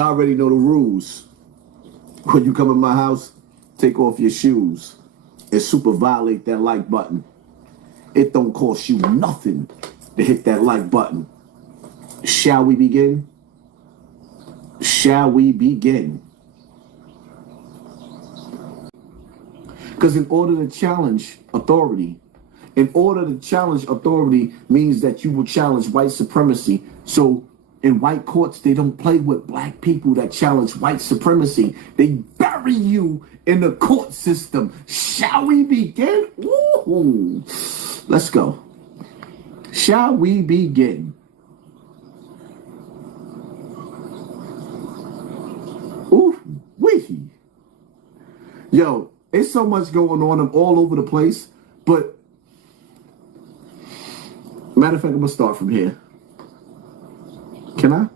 Y'all already know the rules. When you come in my house, take off your shoes and super violate that like button. It don't cost you nothing to hit that like button. Shall we begin? Shall we begin? Because in order to challenge authority means that you will challenge white supremacy. So in white courts, they don't play with black people that challenge white supremacy. They bury you in the court system. Shall we begin? Ooh. Let's go. Shall we begin? Ooh, wee. Yo, it's so much going on. I'm all over the place. But, matter of fact, I'm going to start from here. Can I?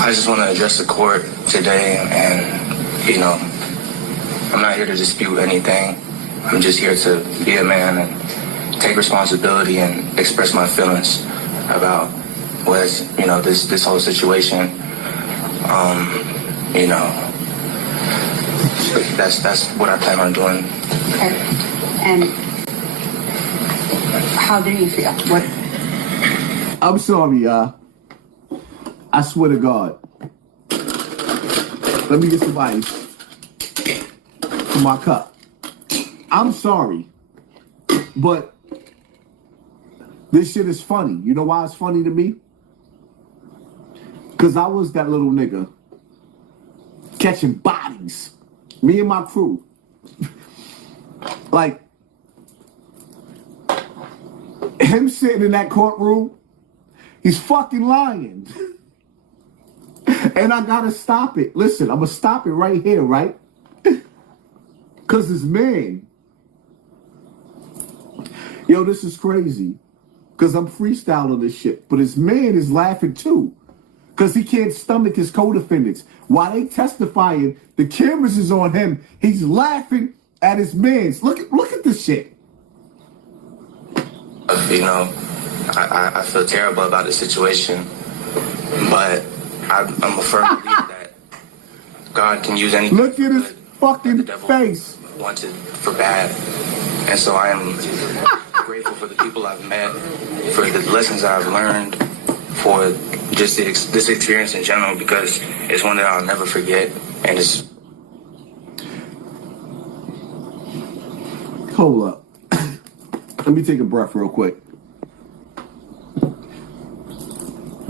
I just want to address the court today, and, you know, I'm not here to dispute anything. I'm just here to be a man and take responsibility and express my feelings about this whole situation. That's what I plan on doing. Okay. And how do you feel? What? I'm sorry, y'all. I swear to God. Let me get some ice for my cup. I'm sorry, but this shit is funny. You know why it's funny to me? Because I was that little nigga catching bodies. Me and my crew. Like, him sitting in that courtroom, he's fucking lying. And I gotta stop it. Listen, I'm gonna stop it right here, right? Because this man. Yo, this is crazy. Because I'm freestyling this shit. But his man is laughing too. Because he can't stomach his co-defendants. While they testifying, the cameras is on him. He's laughing at his mans. Look at this shit. You know, I feel terrible about the situation, but I'm a firm believer that God can use anything. Look at his fucking face. Wanted for bad, and so I am grateful for the people I've met, for the lessons I've learned, for just this experience in general, because it's one that I'll never forget, and it's. Hold up. Let me take a breath real quick.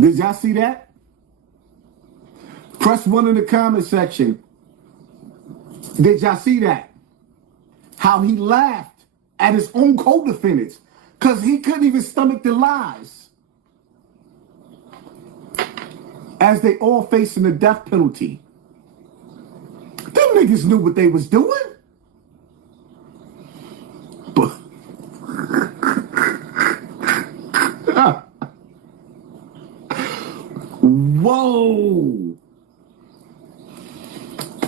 Did y'all see that? Press 1 in the comment section. Did y'all see that? How he laughed at his own co-defendants because he couldn't even stomach the lies. As they all facing the death penalty. Them niggas knew what they was doing. But whoa.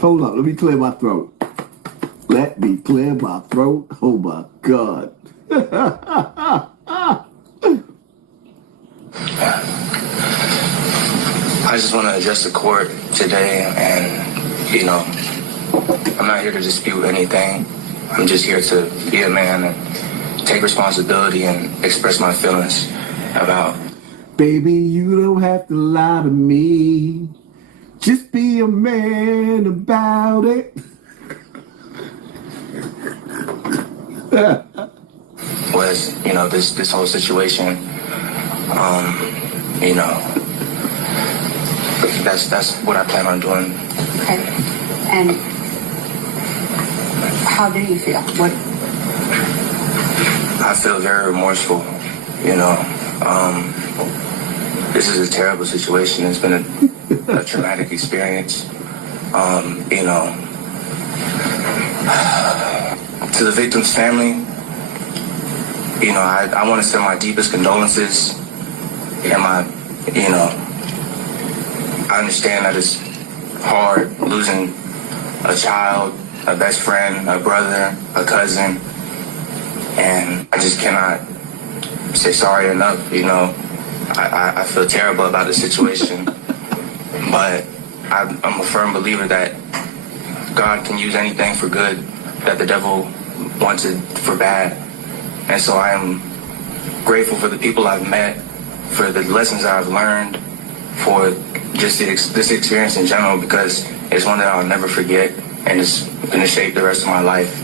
Hold up, let me clear my throat. Let me clear my throat. Oh my God. I just want to address the court today, and, you know, I'm not here to dispute anything. I'm just here to be a man and take responsibility and express my feelings about. Baby, you don't have to lie to me. Just be a man about it. Was, you know, this whole situation, you know, that's what I plan on doing. Okay. And how do you feel? What? I feel very remorseful, you know. This is a terrible situation. It's been a traumatic experience. You know, to the victim's family, you know, I want to send my deepest condolences and I understand that it's hard losing a child, a best friend, a brother, a cousin, And I just cannot say sorry enough. You know, I feel terrible about the situation, but I'm a firm believer that God can use anything for good that the devil wants it for bad. And so I am grateful for the people I've met, for the lessons I've learned, for just this experience in general, because it's one that I'll never forget, and it's going to shape the rest of my life.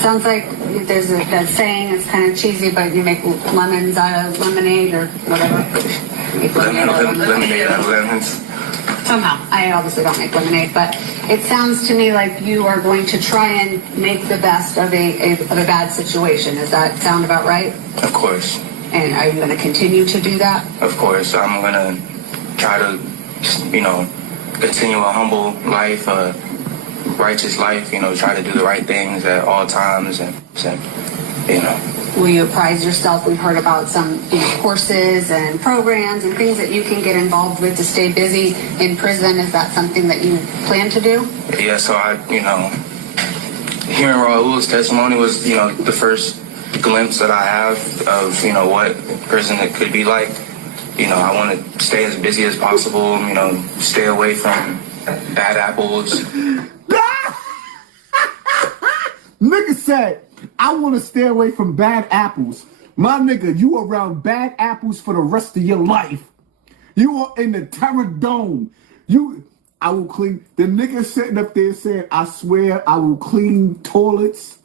Sounds like there's that saying, it's kind of cheesy, but you make lemons out of lemonade or whatever. Lemonade out of lemons. Somehow. I obviously don't make lemonade, but it sounds to me like you are going to try and make the best of a bad situation. Does that sound about right? Of course. And are you going to continue to do that? Of course. I'm going to try to, continue a humble life, a righteous life, try to do the right things at all times, and Will you apprise yourself? We've heard about some courses and programs and things that you can get involved with to stay busy in prison. Is that something that you plan to do? Yeah, so hearing Raul's testimony was, the first glimpse that I have of, what prison it could be like. I want to stay as busy as possible, stay away from bad apples. Nigga said, I want to stay away from bad apples. My nigga, you around bad apples for the rest of your life. You are in the Terror Dome. I will clean. The nigga sitting up there said, I swear I will clean toilets,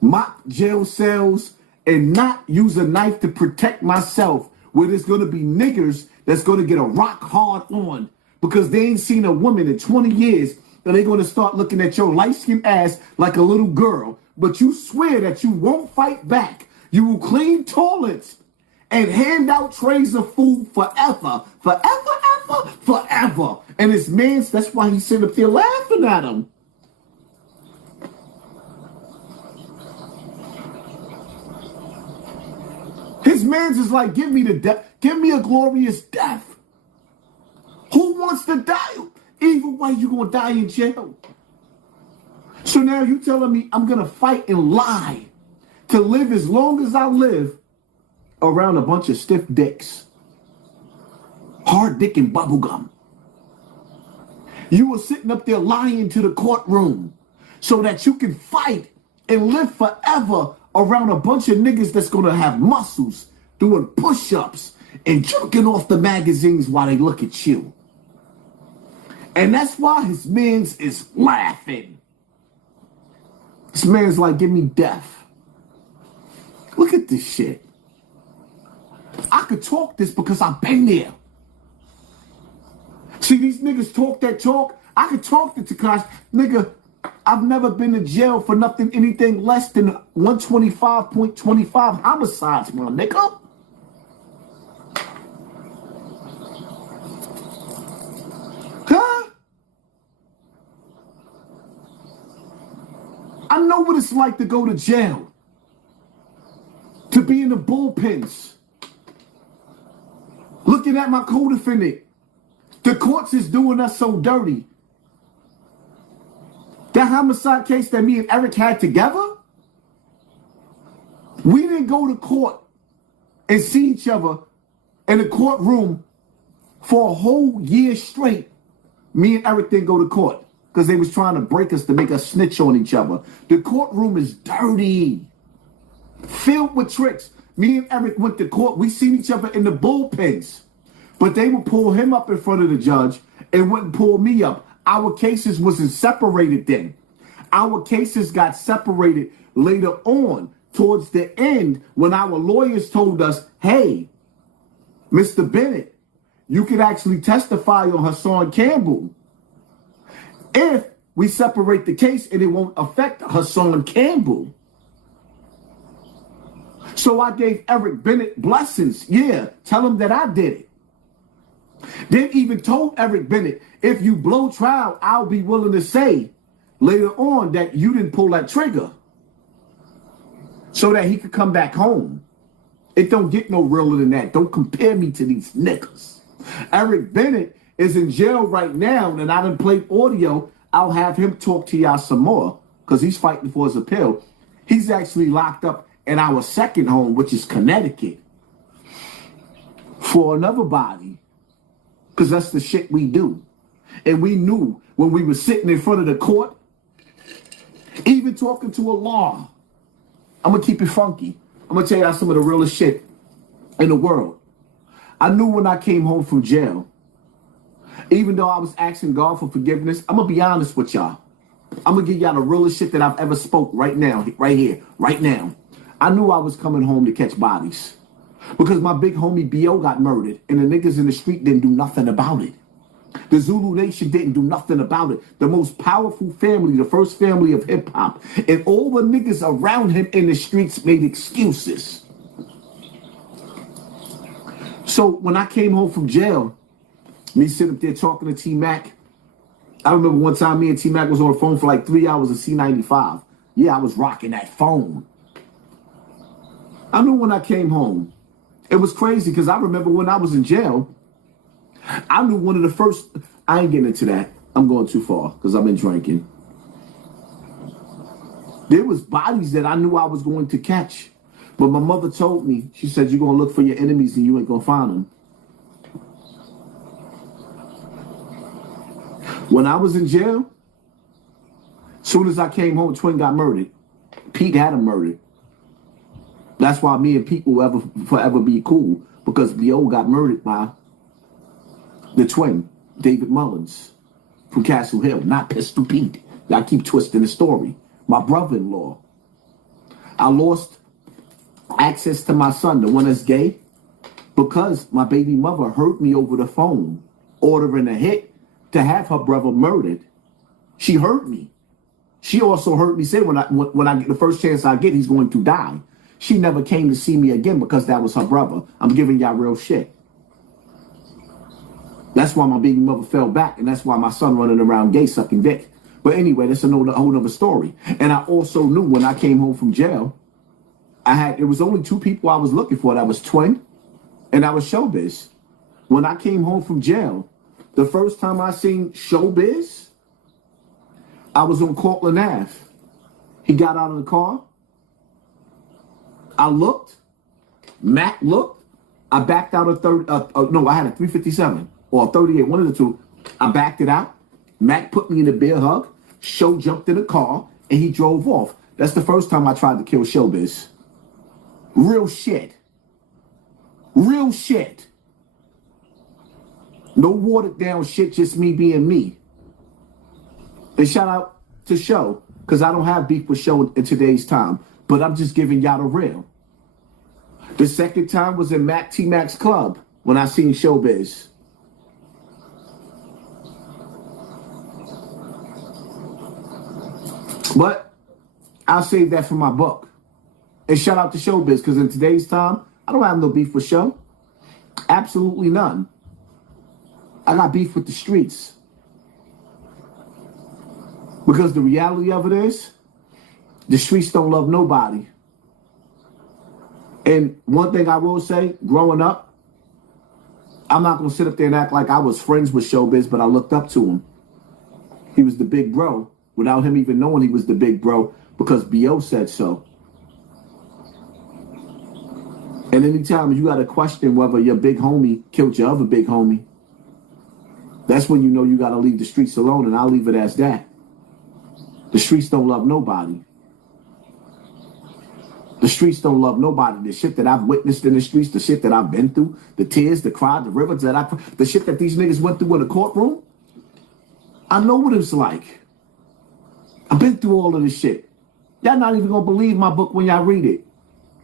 mop jail cells, and not use a knife to protect myself, where there's going to be niggers that's going to get a rock hard on because they ain't seen a woman in 20 years, and they're going to start looking at your light-skinned ass like a little girl. But you swear that you won't fight back. You will clean toilets and hand out trays of food forever. And his man's, that's why he's sitting up there laughing at him. His man's is like, give me the death. Give me a glorious death. Who wants to die? Either way, you're going to die in jail. So now you telling me I'm going to fight and lie to live as long as I live around a bunch of stiff dicks. Hard dick and bubblegum. You were sitting up there lying to the courtroom so that you can fight and live forever around a bunch of niggas that's going to have muscles, doing push-ups and jerking off the magazines while they look at you. And that's why his man's is laughing. This man's like, give me death. Look at this shit. I could talk this because I've been there. See, these niggas talk that talk. I could talk to Tekashi. Nigga, I've never been to jail for anything less than 125.25 homicides, my nigga. Huh? I know what it's like to go to jail. To be in the bullpens. Looking at my co-defendant. The courts is doing us so dirty. That homicide case that me and Eric had together, we didn't go to court and see each other in the courtroom for a whole year straight. Me and Eric didn't go to court because they was trying to break us to make us snitch on each other. The courtroom is dirty, filled with tricks. Me and Eric went to court. We seen each other in the bullpens. But they would pull him up in front of the judge and wouldn't pull me up. Our cases wasn't separated then. Our cases got separated later on, towards the end, when our lawyers told us, hey, Mr. Bennett, you could actually testify on Hassan Campbell if we separate the case and it won't affect Hassan Campbell. So I gave Eric Bennett blessings. Yeah, tell him that I did it. Then even told Eric Bennett, if you blow trial, I'll be willing to say later on that you didn't pull that trigger so that he could come back home. It don't get no realer than that. Don't compare me to these niggas. Eric Bennett is in jail right now, and I done played audio. I'll have him talk to y'all some more because he's fighting for his appeal. He's actually locked up in our second home, which is Connecticut, for another body, because that's the shit we do. And we knew when we were sitting in front of the court, even talking to a law. I'm going to keep it funky. I'm going to tell you some of the realest shit in the world. I knew when I came home from jail, even though I was asking God for forgiveness, I'm going to be honest with y'all. I'm going to give y'all the realest shit that I've ever spoke right now, right here, right now. I knew I was coming home to catch bodies because my big homie B.O. got murdered and the niggas in the street didn't do nothing about it. The Zulu Nation didn't do nothing about it. The most powerful family, the first family of hip hop, and all the niggas around him in the streets made excuses. So when I came home from jail, me sitting up there talking to T-Mac, I remember one time me and T-Mac was on the phone for like 3 hours of C95. Yeah, I was rocking that phone. I knew when I came home. It was crazy because I remember when I was in jail, I knew one of the first, I ain't getting into that. I'm going too far because I've been drinking. There was bodies that I knew I was going to catch. But my mother told me, she said, you're going to look for your enemies and you ain't going to find them. When I was in jail, as soon as I came home, Twin got murdered. Pete had him murdered. That's why me and Pete will forever be cool, because B.O. got murdered by the twin, David Mullins, from Castle Hill, not Pistol Pete. I keep twisting the story. My brother-in-law. I lost access to my son, the one that's gay, because my baby mother heard me over the phone ordering a hit to have her brother murdered. She heard me. She also heard me say when I get the first chance I get, he's going to die. She never came to see me again because that was her brother. I'm giving y'all real shit. That's why my baby mother fell back, and that's why my son running around gay sucking dick. But anyway, that's a whole other story. And I also knew when I came home from jail, it was only two people I was looking for. That was Twin and that was Showbiz. When I came home from jail, the first time I seen Showbiz, I was on Cortland Ave. He got out of the car. I looked. Mac looked. I backed out I had a 357 or a 38, one of the two. I backed it out. Mac put me in a bear hug. Show jumped in the car and he drove off. That's the first time I tried to kill Showbiz. Real shit. Real shit. No watered down shit, just me being me. And shout out to Show, because I don't have beef with Show in today's time, but I'm just giving y'all the real. The second time was in T-Mac's club when I seen Showbiz. But I'll save that for my book. And shout out to Showbiz, because in today's time, I don't have no beef with Show. Absolutely none. I got beef with the streets. Because the reality of it is, the streets don't love nobody. And one thing I will say, growing up, I'm not going to sit up there and act like I was friends with Showbiz, but I looked up to him. He was the big bro, without him even knowing he was the big bro, because B.O. said so. And anytime you got to question whether your big homie killed your other big homie, that's when you know you got to leave the streets alone, and I'll leave it as that. The streets don't love nobody. The streets don't love nobody. The shit that I've witnessed in the streets, the shit that I've been through, the tears, the cry, the rivers the shit that these niggas went through in the courtroom, I know what it's like. I've been through all of this shit. Y'all not even gonna believe my book when y'all read it.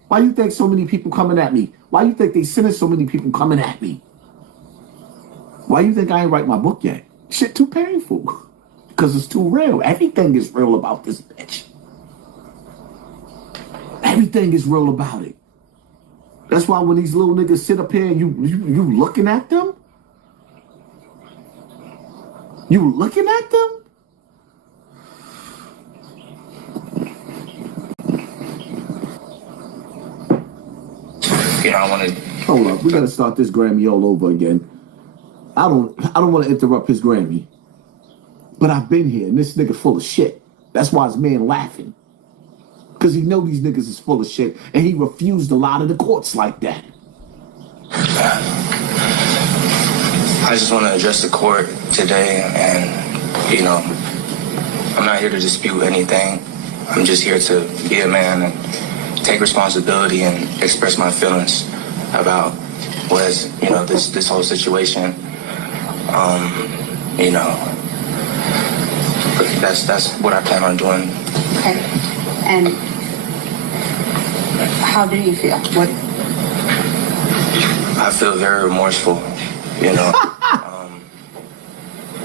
Why you think so many people coming at me? Why you think they sending so many people coming at me? Why you think I ain't write my book yet? Shit too painful. Because it's too real. Everything is real about this bitch. Everything is real about it. That's why when these little niggas sit up here and you looking at them, you looking at them, I want to. Hold up, we gotta start this Grammy all over again. I don't want to interrupt his Grammy, but I've been here and this nigga full of shit. That's why his man laughing. Because he know these niggas is full of shit, and he refused a lot of the courts like that. I just want to address the court today, and, I'm not here to dispute anything. I'm just here to be a man and take responsibility and express my feelings about this whole situation. That's what I plan on doing. Okay. And how do you feel? What? I feel very remorseful.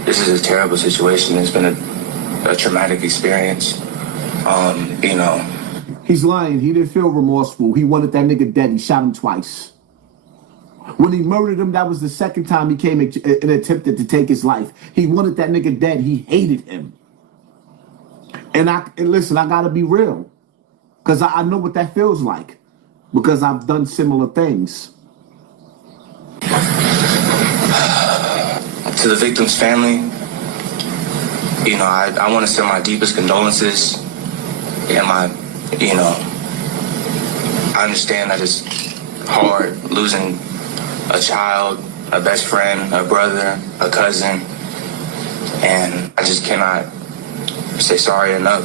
This is a terrible situation. It's been a traumatic experience. He's lying. He didn't feel remorseful. He wanted that nigga dead. He shot him twice. When he murdered him, that was the second time he came and attempted to take his life. He wanted that nigga dead. He hated him. And listen, I gotta be real. Because I know what that feels like. Because I've done similar things. To the victim's family, I want to send my deepest condolences. And I understand that it's hard losing a child, a best friend, a brother, a cousin. And I just cannot say sorry enough.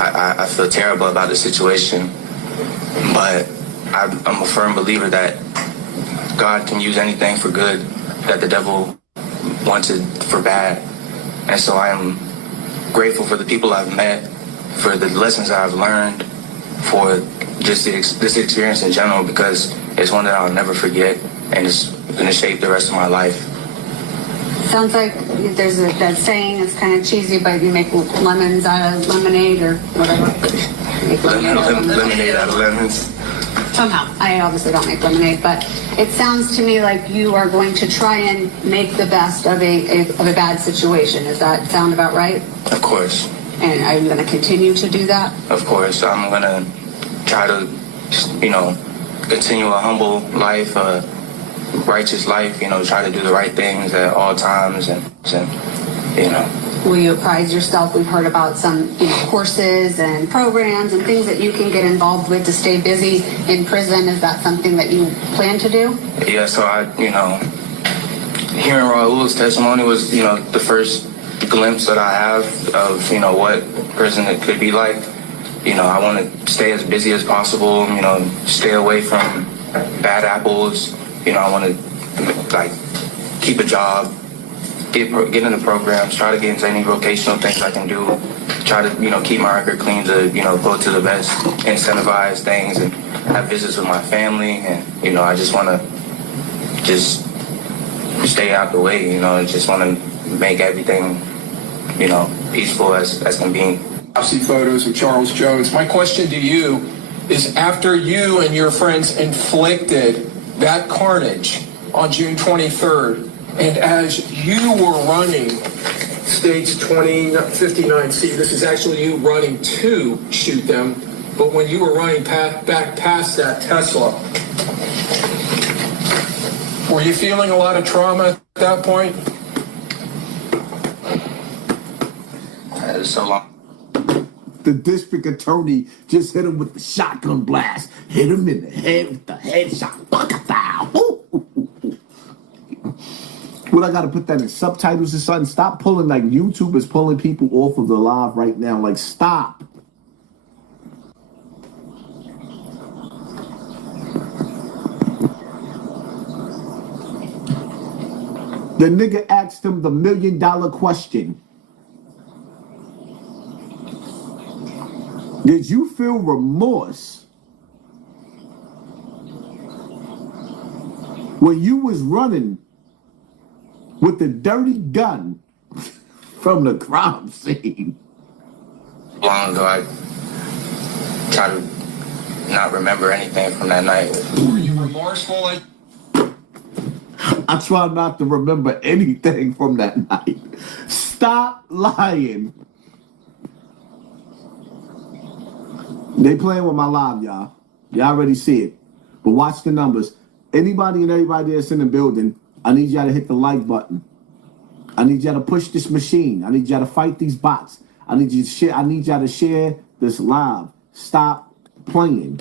I feel terrible about the situation. But I'm a firm believer that God can use anything for good that the devil wanted for bad. And so I am grateful for the people I've met, for the lessons I've learned, for just this experience in general, because it's one that I'll never forget, and it's going to shape the rest of my life. Sounds like there's that saying, it's kind of cheesy, but you make lemons out of lemonade or whatever. Lemonade out of lemons. Somehow. I obviously don't make lemonade, but it sounds to me like you are going to try and make the best of a bad situation. Does that sound about right? Of course. And are you going to continue to do that? Of course. I'm going to try to, continue a humble life, a righteous life, try to do the right things at all times and. Will you apprise yourself? We've heard about some courses and programs and things that you can get involved with to stay busy in prison. Is that something that you plan to do? Yeah, so hearing Raul's testimony was, the first glimpse that I have of, what prison it could be like. I want to stay as busy as possible, stay away from bad apples. I want to, keep a job. Get into programs, try to get into any vocational things I can do, try to, keep my record clean to, go to the best incentivized things and have visits with my family. And, I just want to stay out the way, just want to make everything, peaceful as can be. I see photos of Charles Jones. My question to you is, after you and your friends inflicted that carnage on June 23rd, and as you were running States 2059C, this is actually you running to shoot them, but when you were running back past that Tesla, were you feeling a lot of trauma at that point? That is so long. The district attorney just hit him with the shotgun blast. Hit him in the head with the headshot. What, I gotta put that in subtitles or something? Stop pulling, like YouTube is pulling people off of the live right now. Like, stop. The nigga asked him the $1 million question. Did you feel remorse when you was running with the dirty gun from the crime scene? Long ago, I try to not remember anything from that night. Were you remorseful? I try not to remember anything from that night. Stop lying. They playing with my live, y'all. Y'all already see it. But watch the numbers. Anybody and everybody that's in the building, I need y'all to hit the like button. I need y'all to push this machine. I need y'all to fight these bots. I need you to share. I need y'all to share this live. stop playing.